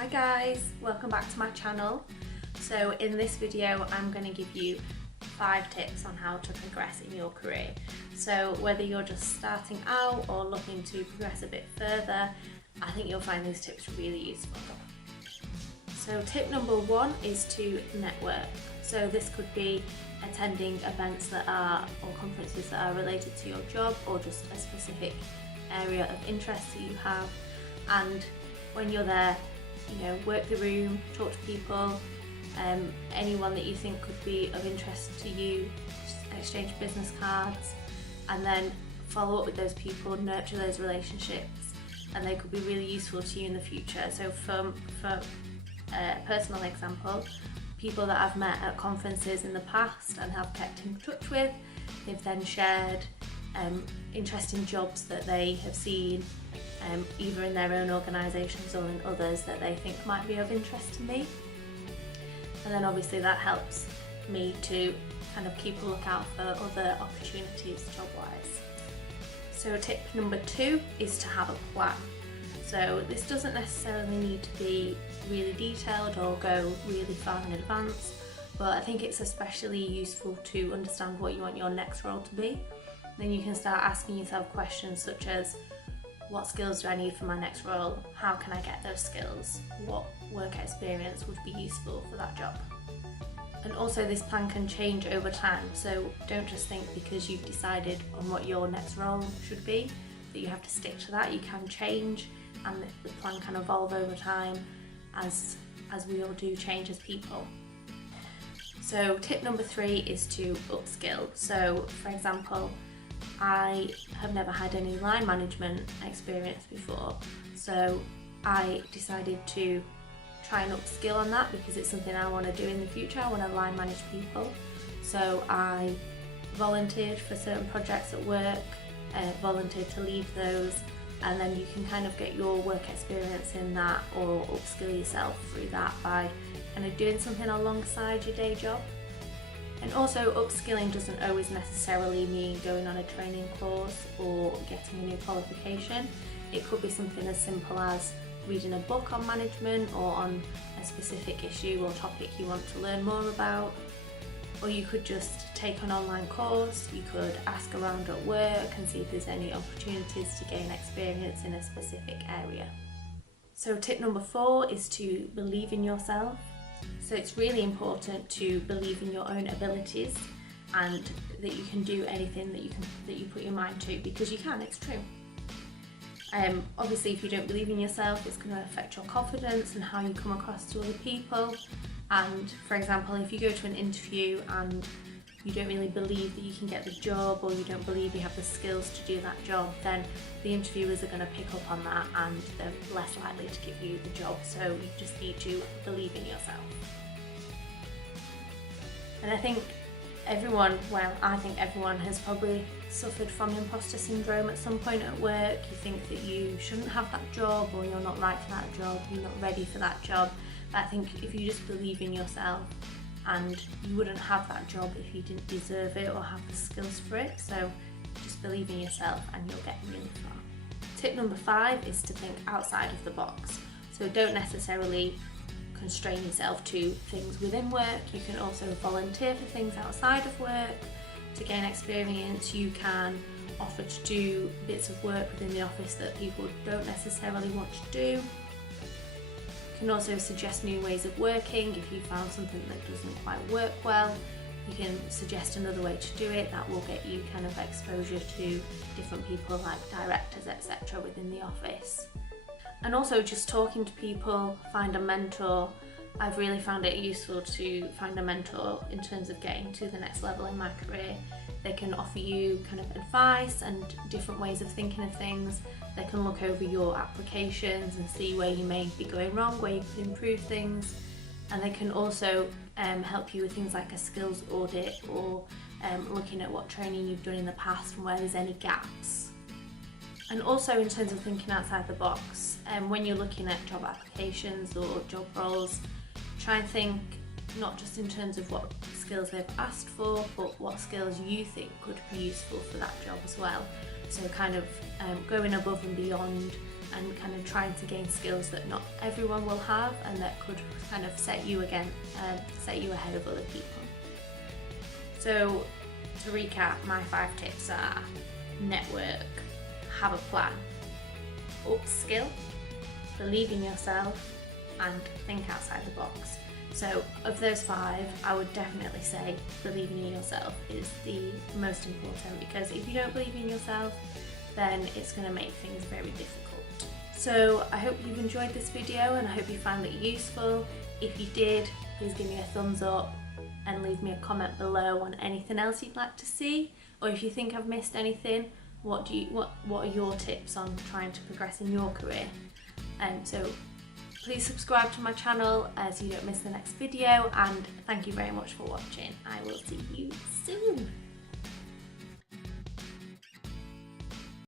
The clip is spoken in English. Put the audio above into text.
Hi guys, welcome back to my channel. So in this video I'm going to give you 5 tips on how to progress in your career. So whether you're just starting out or looking to progress a bit further, I think you'll find these tips really useful. So tip number 1 is to network. So this could be attending events that are, or conferences that are related to your job or just a specific area of interest that you have. And when you're there, work the room, talk to people, anyone that you think could be of interest to you, exchange business cards, and then follow up with those people, nurture those relationships, and they could be really useful to you in the future. So for a personal example, people that I've met at conferences in the past and have kept in touch with, they've then shared interesting jobs that they have seen either in their own organisations or in others that they think might be of interest to me. And then obviously that helps me to kind of keep a lookout for other opportunities job-wise. So tip number 2 is to have a plan. So this doesn't necessarily need to be really detailed or go really far in advance, but I think it's especially useful to understand what you want your next role to be. Then you can start asking yourself questions such as, what skills do I need for my next role? How can I get those skills? What work experience would be useful for that job? And also this plan can change over time, so don't just think because you've decided on what your next role should be that you have to stick to that. You can change, and the plan can evolve over time as we all do change as people. So tip number 3 is to upskill. So for example, I have never had any line management experience before, so I decided to try and upskill on that because it's something I want to do in the future. I want to line manage people, so I volunteered for certain projects at work, volunteered to lead those, and then you can kind of get your work experience in that or upskill yourself through that by kind of doing something alongside your day job. And also upskilling doesn't always necessarily mean going on a training course or getting a new qualification. It could be something as simple as reading a book on management or on a specific issue or topic you want to learn more about. Or you could just take an online course, you could ask around at work and see if there's any opportunities to gain experience in a specific area. So tip number 4 is to believe in yourself. So it's really important to believe in your own abilities and that you can do anything that you put your mind to, because you can, it's true. Obviously if you don't believe in yourself, it's going to affect your confidence and how you come across to other people. And for example, if you go to an interview and you don't really believe that you can get the job, or you don't believe you have the skills to do that job, then the interviewers are going to pick up on that and they're less likely to give you the job. So you just need to believe in yourself. And I think everyone has probably suffered from imposter syndrome at some point at work. You think that you shouldn't have that job, or you're not right for that job, you're not ready for that job. But I think if you just believe in yourself, and you wouldn't have that job if you didn't deserve it or have the skills for it. So just believe in yourself and you'll get really far. Tip number 5 is to think outside of the box. So don't necessarily constrain yourself to things within work. You can also volunteer for things outside of work to gain experience. You can offer to do bits of work within the office that people don't necessarily want to do. You can also suggest new ways of working. If you found something that doesn't quite work well, you can suggest another way to do it. That will get you kind of exposure to different people like directors, etc. within the office. And also just talking to people, find a mentor. I've really found it useful to find a mentor in terms of getting to the next level in my career. They can offer you kind of advice and different ways of thinking of things. They can look over your applications and see where you may be going wrong, where you could improve things. And they can also help you with things like a skills audit, or looking at what training you've done in the past and where there's any gaps. And also in terms of thinking outside the box, when you're looking at job applications or job roles, try and think not just in terms of what skills they've asked for, but what skills you think could be useful for that job as well. So kind of going above and beyond and kind of trying to gain skills that not everyone will have and that could kind of set you ahead of other people. So to recap, my 5 tips are: network, have a plan, upskill, believe in yourself, and think outside the box. So of those 5, I would definitely say believing in yourself is the most important, because if you don't believe in yourself, then it's going to make things very difficult. So I hope you've enjoyed this video and I hope you found it useful. If you did, please give me a thumbs up and leave me a comment below on anything else you'd like to see, or if you think I've missed anything, what are your tips on trying to progress in your career? So please subscribe to my channel so you don't miss the next video, and thank you very much for watching. I will see you soon.